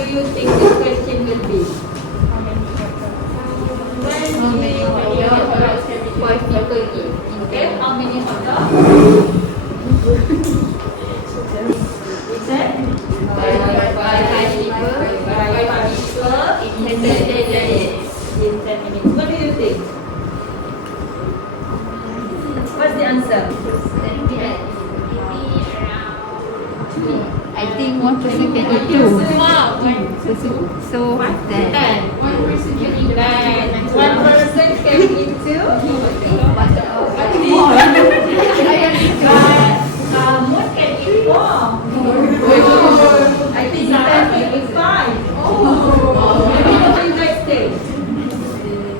do you think this question will be? How many hot dogs can be 5 people eat. Okay, how many hot dogs? Is that? by 5 people? 5 people in 10 minutes. In 10 minutes. What do you think? What's the answer? I think one person can eat 2. So then 1 person can eat 2? Moon can eat 4. I think Sarah can eat 5. What do you guys think?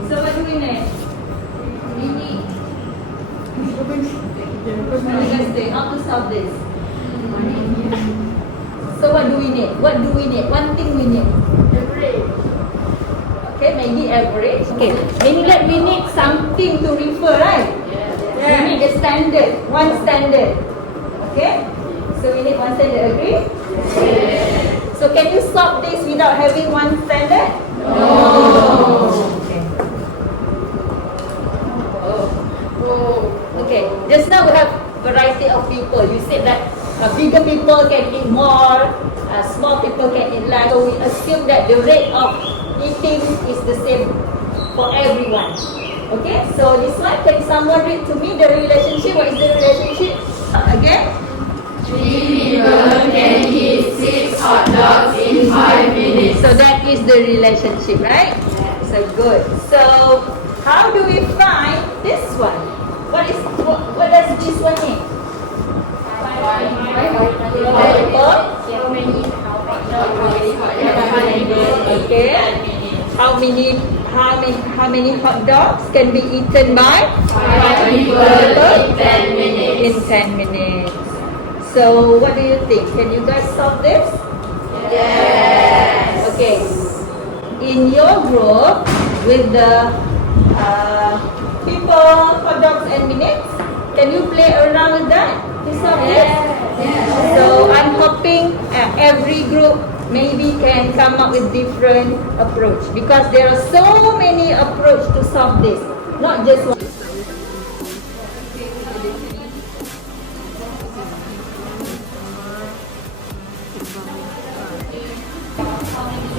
So what do we need? What do you guys think? How to solve this? So what do we need? What do we need? One thing we need. Okay, maybe average. Okay, meaning that we need something to refer, right? We need a standard, one standard. Okay? So we need one standard, agree? So can you solve this without having one standard? No. Okay. Okay, just now we have variety of people. You said that bigger people can eat more, small people can eat less. So we assume that the rate of eating is the same for everyone. Okay, so this one, can someone read to me the relationship? What is the relationship? Again? 3 people can eat 6 hot dogs in 5 minutes. So that is the relationship, right? So good. So how do we find this one? What does this one mean? Okay. How many hot dogs can be eaten by 5 people in 10 minutes. in 10 minutes? So what do you think? Can you guys solve this? Yes. Okay. In your group with the people, hot dogs and minutes, can you play around with that to solve this? So I'm hoping every group maybe can come up with different approach, because there are so many approach to solve this, not just one.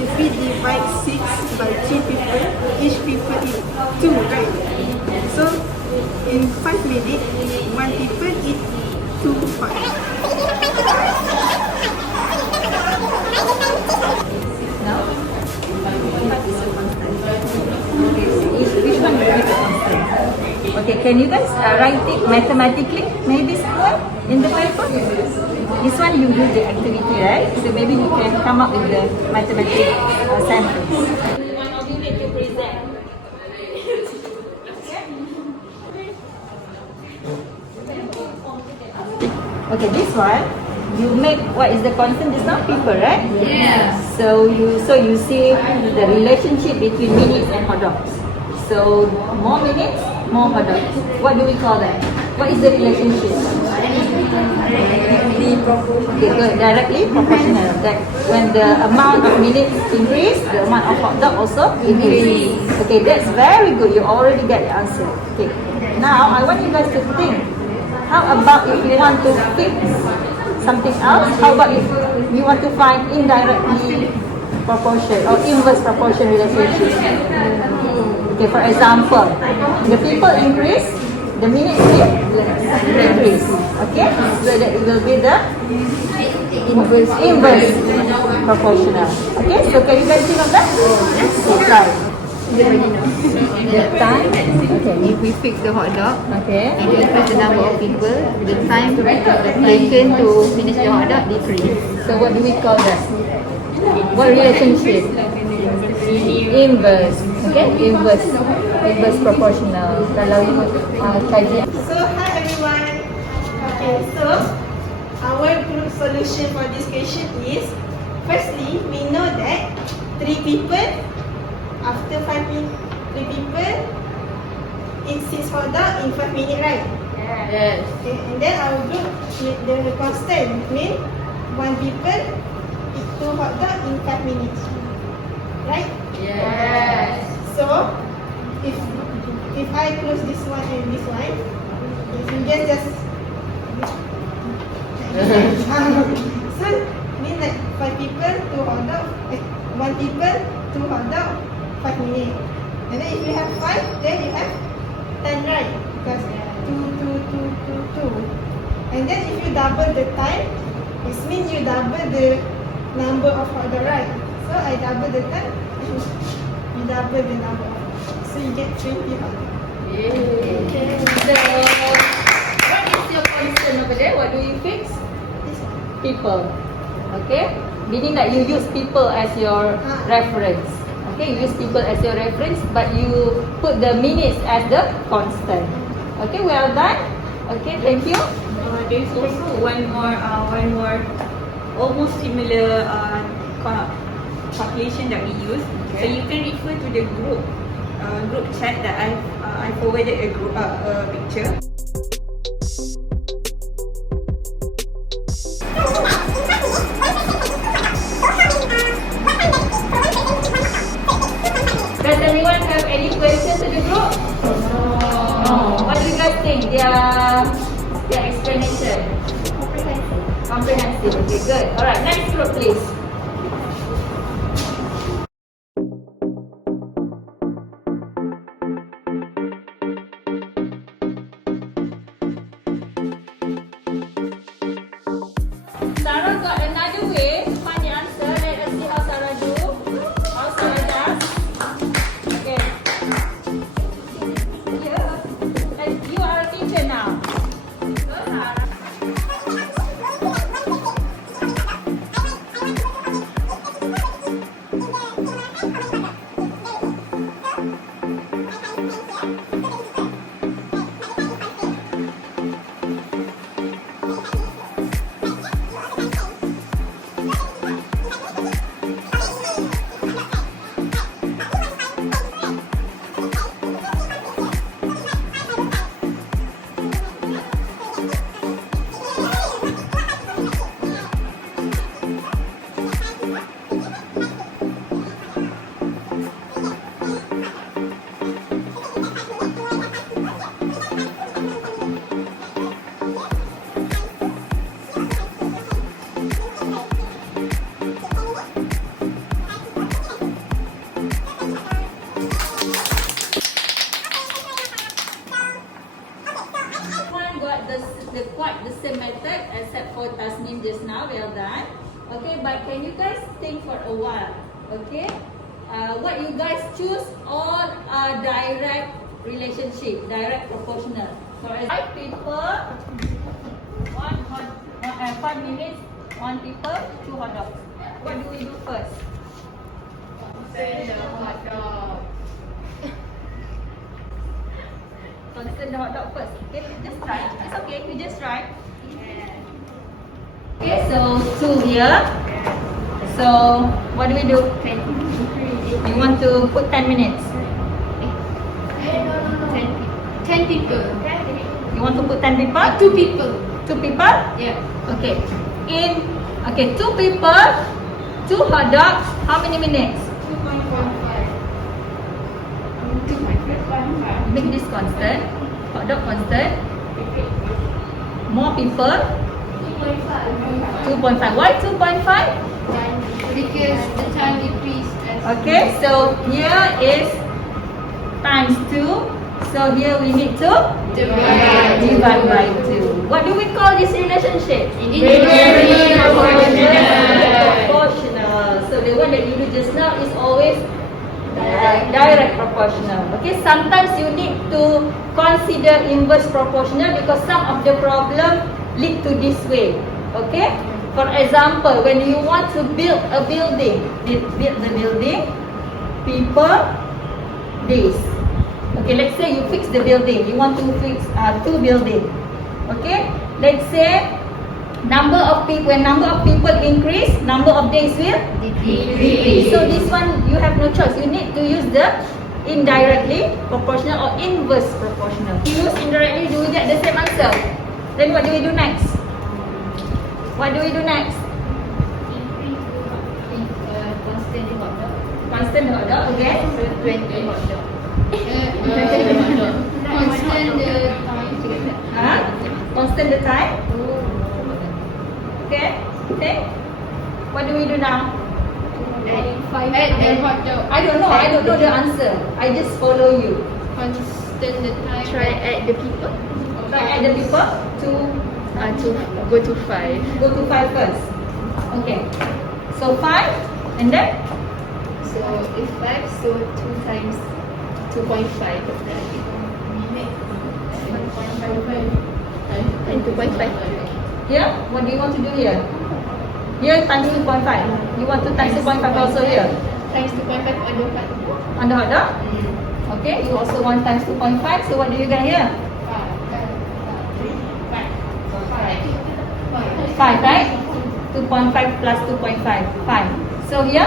If we divide 6 by 3 people, each people eat 2, right? So in 5 minutes, 1 people eat 2 parts. No? Which one will be the constant? Okay, can you guys write it mathematically? Maybe somewhere in the paper? This one you do the activity, right? So maybe you can come up with the mathematical sentence. One of you need to present. Okay, this one, you make, what is the constant just now? People, right? Yes. So you see the relationship between minutes and hot dogs. So more minutes, more hot dogs. What do we call that? What is the relationship? Okay, good. Directly proportional. That when the amount of minutes increase, the amount of hot dog also increase. Okay, that's very good. You already get the answer. Okay. Now I want you guys to think. How about if you want to fix something else? How about if you want to find indirectly proportion or inverse proportion relationship? Okay, for example, the people increase, the minutes will increase. Okay, so that will be the inverse proportional. Okay, so can you guys think of that? Okay, try. The time. Okay. If we fix the hot dog Okay. and increase the number of people, the time taken to finish the hot dog decrease. So what do we call that? What relationship? Inverse. Okay, inverse proportional. Kalau kajian. So hi everyone. Okay, so our group solution for this question is, firstly, we know that 3 people, after 3 people eat 6 hot dog in 5 minutes, right? Yes. Okay, and then our group, the constant mean 1 people eat 2 hot dog in 5 minutes. Right? Yes. So, if I close this one and this one, if you just so mean like 5 people, 2 hot dog, 1 people, 2 hot dog, 5 minutes. And then if you have 5, then you have 10, right? Because 2. And then if you double the time, it means you double the number of hot dog, right? So I double the time, you double the number of hot dog. So you get 20 hot dog. Okay. So, what is your concern over there? What do you fix? This one. People. Okay? Meaning that you use people as your reference. Okay, you use people as your reference, but you put the minutes as the constant. Okay, well done. Okay, thank you. There's also one more almost similar calculation that we use. So you can refer to the group chat that I forwarded a picture. Does anyone have any questions to the group? No. What do you guys think? Their explanation? Comprehensive. Okay, good. Alright, next group please. Sarah got another way to find the answer. Let us see how Sarah do. How Sarah does. Okay. Yeah. And you are a teacher now. Go Sarah. Everyone got quite the same method except for Tasnim just now. Well done. Okay, but can you guys think for a while? Okay, what you guys choose all are direct relationship, direct proportional. For example, 5 people, 5 minutes, 1 people, 2 hot dogs. What do we do first? Send the hot dog. Concern the hot dog first. Okay, just try. It's okay. You just try. Okay, so 2 here. So what do we do? You want to put 10 minutes. 10 people. You want to put 10 people? 2 people. 2 people? Yeah. Okay. 2 people, 2 hot dogs. How many minutes? 2.5. Make this constant. Hot dog constant. More people. 2.5. Why 2.5? Because the time decreased. Okay, so here is times 2. So here we need to divide by 2. What do we call this relationship? Inversely Proportional. So the one that you do just now is always direct proportional. Okay, sometimes you need to consider inverse proportional because some of the problem lead to this way. Okay, for example, when you want to build a building, people, days. Okay, let's say you fix the building. You want to fix 2 buildings. Okay, let's say number of people. When number of people increase, number of days will decrease. So this one you have no choice. You need to use the indirectly proportional or inverse proportional. If you use indirectly, do we get the same answer? Then what do we do next? What do we do next? constant the hot dog again. 20 hot dog. Constant the time. Huh? Constant the time. Okay. Okay. What do we do now? Add the hot dog. I don't know. I don't know the answer. I just follow you. Constant the time. Try add the people. Try add the people to Go to 5. go to 5 first. Okay. So 5 and then So if 5, so 2 times 2.5 of that. And 2.5. here. What do you want to do here? Here times 2.5. You want to times 2.5 also here Times 2.5 on the hot dog. on the hot dog. Okay. You also want times 2.5. So what do you get here? 5, right? 2.5 plus 2.5, 5. So here,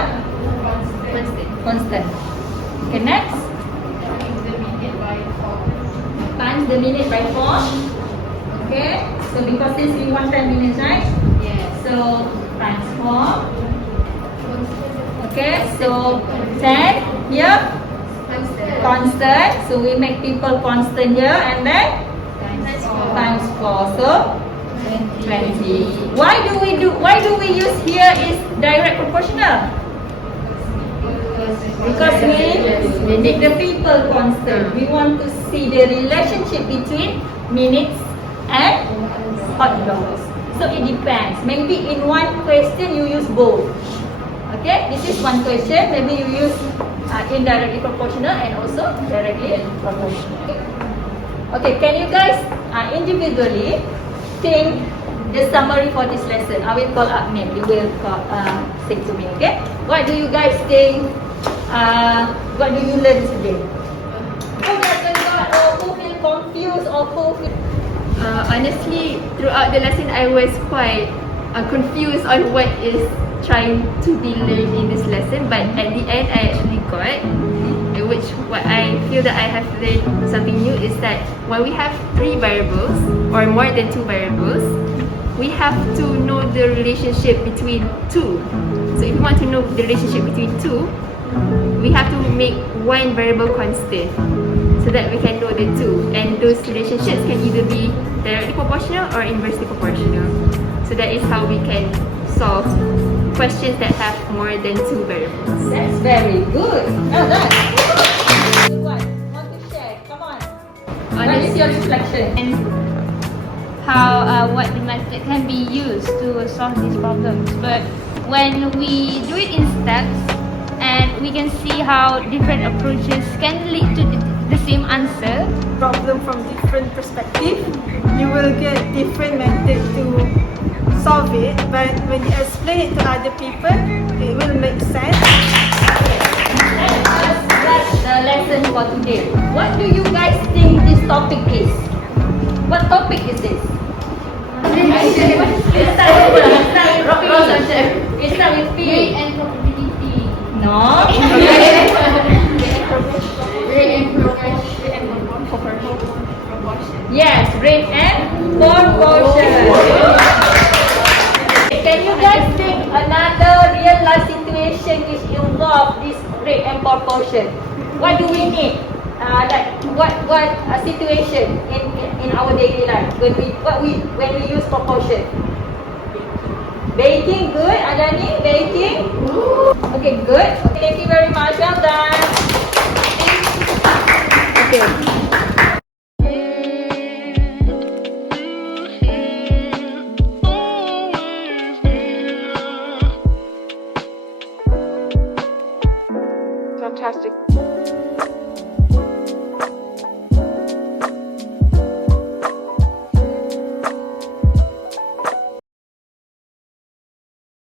constant. Okay, next. Times the minute by 4. Okay, so because this we want 10 minutes, right? Yes. So times 4. Okay, so 10 here, constant. So we make people constant here and then times 4. So 20. Why do we use here is direct proportional? Because we make the people constant. We want to see the relationship between minutes and hot dogs. So it depends. Maybe in one question you use both. Okay, this is one question. Maybe you use indirectly proportional and also directly proportional. Okay, can you guys individually think the summary for this lesson? I will call up name. You will say to me. Okay. What do you guys think? What do you learn today? Who doesn't got or who feel confused or who feel? Honestly, throughout the lesson, I was quite confused on what is trying to be learned in this lesson. But at the end, I actually got. Which what I feel that I have learned something new is that when we have 3 variables or more than 2 variables, we have to know the relationship between 2. So if you want to know the relationship between 2, we have to make one variable constant so that we can know the 2. And those relationships can either be directly proportional or inversely proportional. So that is how we can solve questions that have more than 2 variables. That's very good. Well done. Good one. Want to share? Come on. What is your reflection? And how what the method can be used to solve these problems. But when we do it in steps, and we can see how different approaches can lead to the same answer. Problem from different perspective, you will get different method to solve it. But when you explain it to other people, it will make sense. That's the lesson for today. What do you guys think this topic is? What topic is this? It's not with P. Rate and probability. No. Rate and proportion. Yes, rate and proportion. Can you guys think another real life situation which involve this rate and proportion? What do we need? Like what a situation in our daily life when we use proportion? Baking, good. Adani, baking. Okay, good. Okay, thank you very much. Well done. Okay. Fantastic.